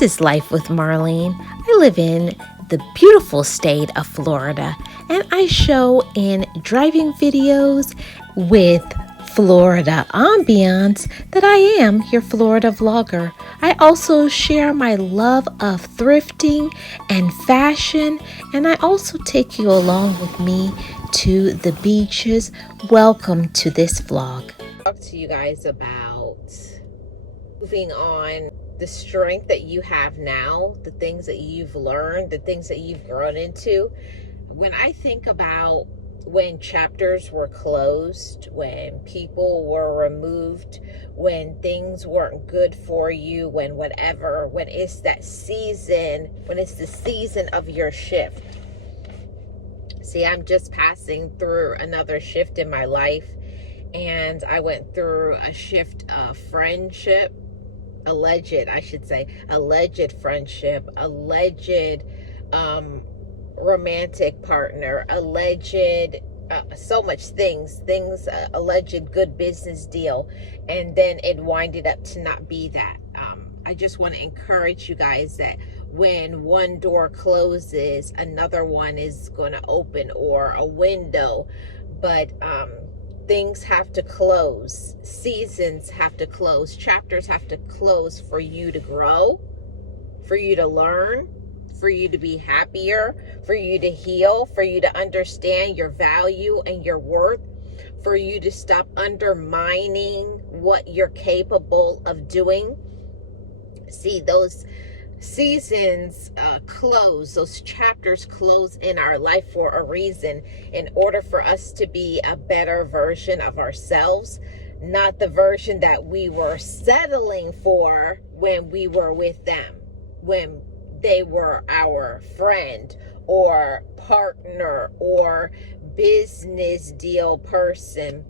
This is Life with Marlene. I live in the beautiful state of Florida, and I show in driving videos with Florida ambiance that I am your Florida vlogger. I also share my love of thrifting and fashion, and I also take you along with me to the beaches. Welcome to this vlog. I'll talk to you guys about moving on, the strength that you have now, the things that you've learned, the things that you've grown into. When I think about when chapters were closed, when people were removed, when things weren't good for you, when it's that season, when it's the season of your shift. See, I'm just passing through another shift in my life, and I went through a shift of friendship, alleged friendship, alleged romantic partner, alleged so much things, alleged good business deal, and then it winded up to not be that. I just want to encourage you guys that when one door closes, another one is going to open, or a window, but things have to close, seasons have to close, chapters have to close for you to grow, for you to learn, for you to be happier, for you to heal, for you to understand your value and your worth, for you to stop undermining what you're capable of doing. See, those seasons close, those chapters close in our life for a reason, in order for us to be a better version of ourselves, not the version that we were settling for when we were with them, when they were our friend or partner or business deal person.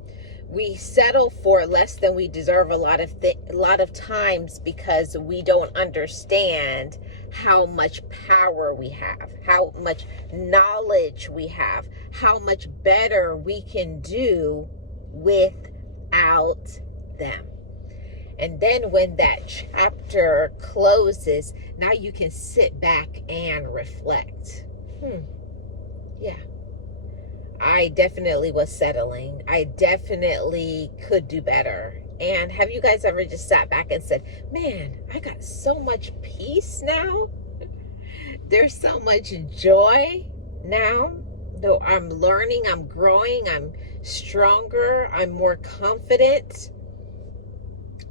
We settle for less than we deserve a lot of times because we don't understand how much power we have, how much knowledge we have, how much better we can do without them. And then when that chapter closes, now you can sit back and reflect. Yeah. I definitely was settling. I definitely could do better. And have you guys ever just sat back and said, man, I got so much peace now. There's so much joy now. Though I'm learning, I'm growing, I'm stronger, I'm more confident.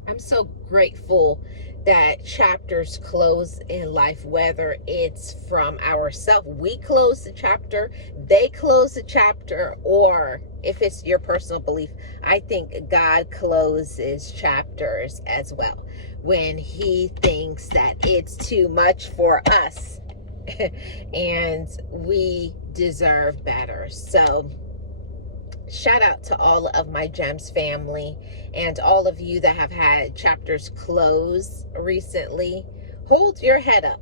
I'm so grateful that chapters close in life, whether it's from ourselves, we close the chapter, they close the chapter, or if it's your personal belief, I think God closes chapters as well when he thinks that it's too much for us and we deserve better. So shout out to all of my Gems family and all of you that have had chapters close recently. Hold your head up.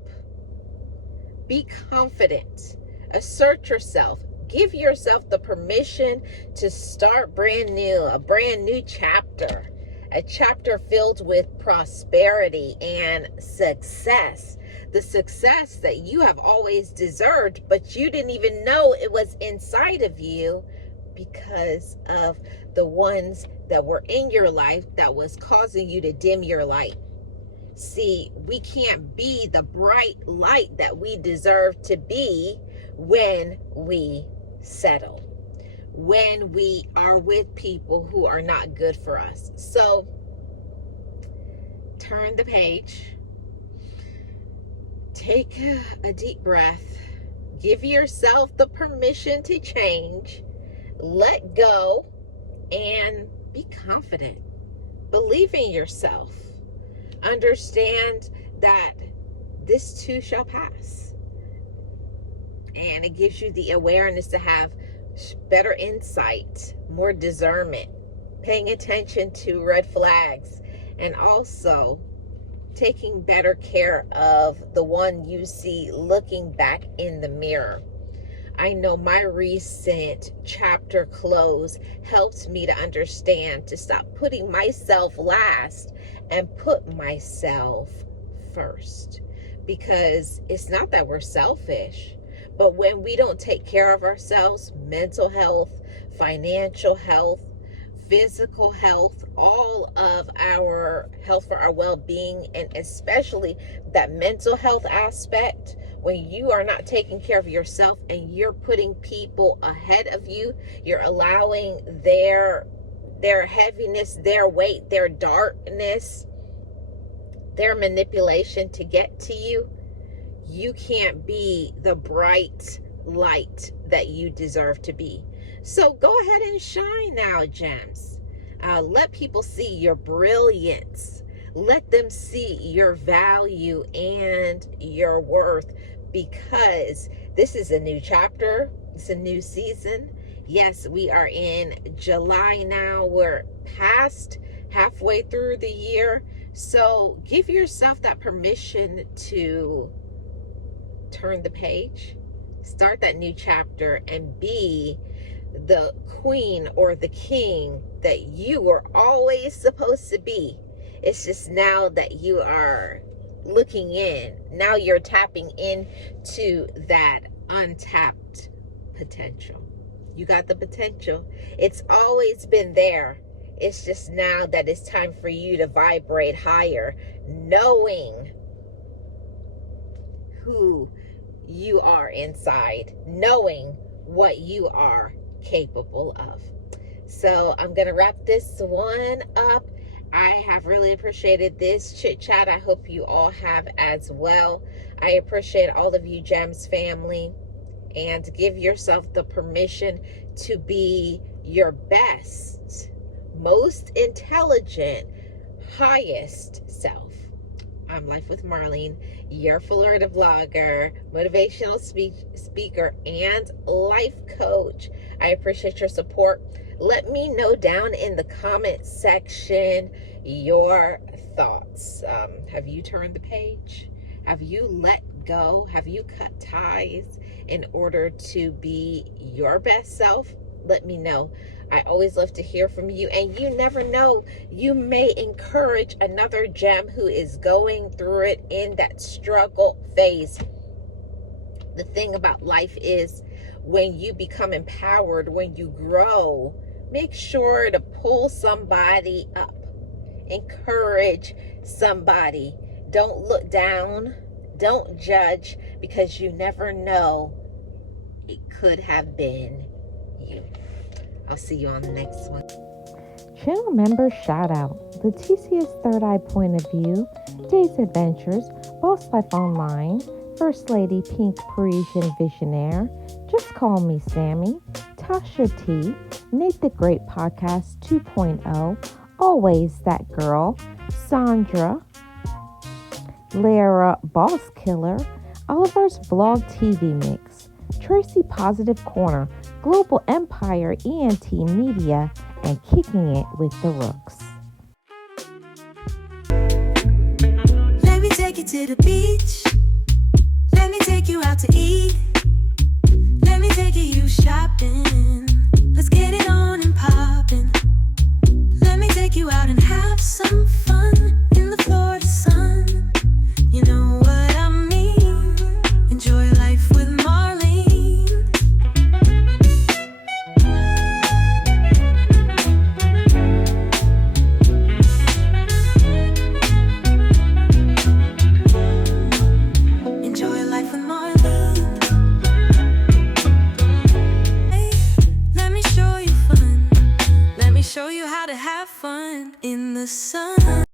Be confident. Assert yourself. Give yourself the permission to start brand new, a brand new chapter. A chapter filled with prosperity and success. The success that you have always deserved, but you didn't even know it was inside of you, because of the ones that were in your life that was causing you to dim your light. See, we can't be the bright light that we deserve to be when we settle, when we are with people who are not good for us. So turn the page, take a deep breath, give yourself the permission to change. Let go and be confident. Believe in yourself. Understand that this too shall pass. And it gives you the awareness to have better insight, more discernment, paying attention to red flags, and also taking better care of the one you see looking back in the mirror. I know my recent chapter close helped me to understand to stop putting myself last and put myself first. because it's not that we're selfish, but when we don't take care of ourselves, mental health, financial health, physical health, all of our health for our well-being, and especially that mental health aspect, when you are not taking care of yourself and you're putting people ahead of you, you're allowing their heaviness, their weight, their darkness, their manipulation to get to you, you can't be the bright light that you deserve to be. So go ahead and shine now, gems. Let people see your brilliance. Let them see your value and your worth, because this is a new chapter. It's a new season. Yes, we are in July now. We're past halfway through the year. So give yourself that permission to turn the page, start that new chapter, and be the queen or the king that you were always supposed to be. It's just now that you are looking in. Now you're tapping into that untapped potential. You got the potential. It's always been there. It's just now that it's time for you to vibrate higher, knowing who you are inside, knowing what you are capable of. So I'm going to wrap this one up. I have really appreciated this chit chat. I hope you all have as well. I appreciate all of you Gems family, and give yourself the permission to be your best, most intelligent, highest self. I'm Life with Marlene, your Florida vlogger, motivational speaker, and life coach. I appreciate your support. Let me know down in the comment section your thoughts. Have you turned the page? Have you let go? Have you cut ties in order to be your best self? Let me know. I always love to hear from you, and you never know, you may encourage another gem who is going through it in that struggle phase. The thing about life is, when you become empowered, when you grow, make sure to pull somebody up, encourage somebody. Don't look down, don't judge, because you never know, it could have been you. I'll see you on the next one. Channel member shout out: Leticia's Third Eye Point of View, Day's Adventures, Boss Life Online, First Lady Pink Parisian Visionaire, Just Call Me Sammy, Tasha T, Nate the Great Podcast 2.0, Always That Girl, Sandra, Lara Boss Killer, Oliver's Vlog TV Mix, Tracy Positive Corner, Global Empire ENT Media, and Kicking It with the Rooks. Let me take you to the beach. Let me take you out to eat. Let me take you shopping. Let's get it on and poppin'. Let me take you out and have some fun in the Florida sun. You know what I mean? Enjoy life with Marlene. Enjoy life with Marlene. Hey, let me show you fun. Let me show you how to have fun in the sun.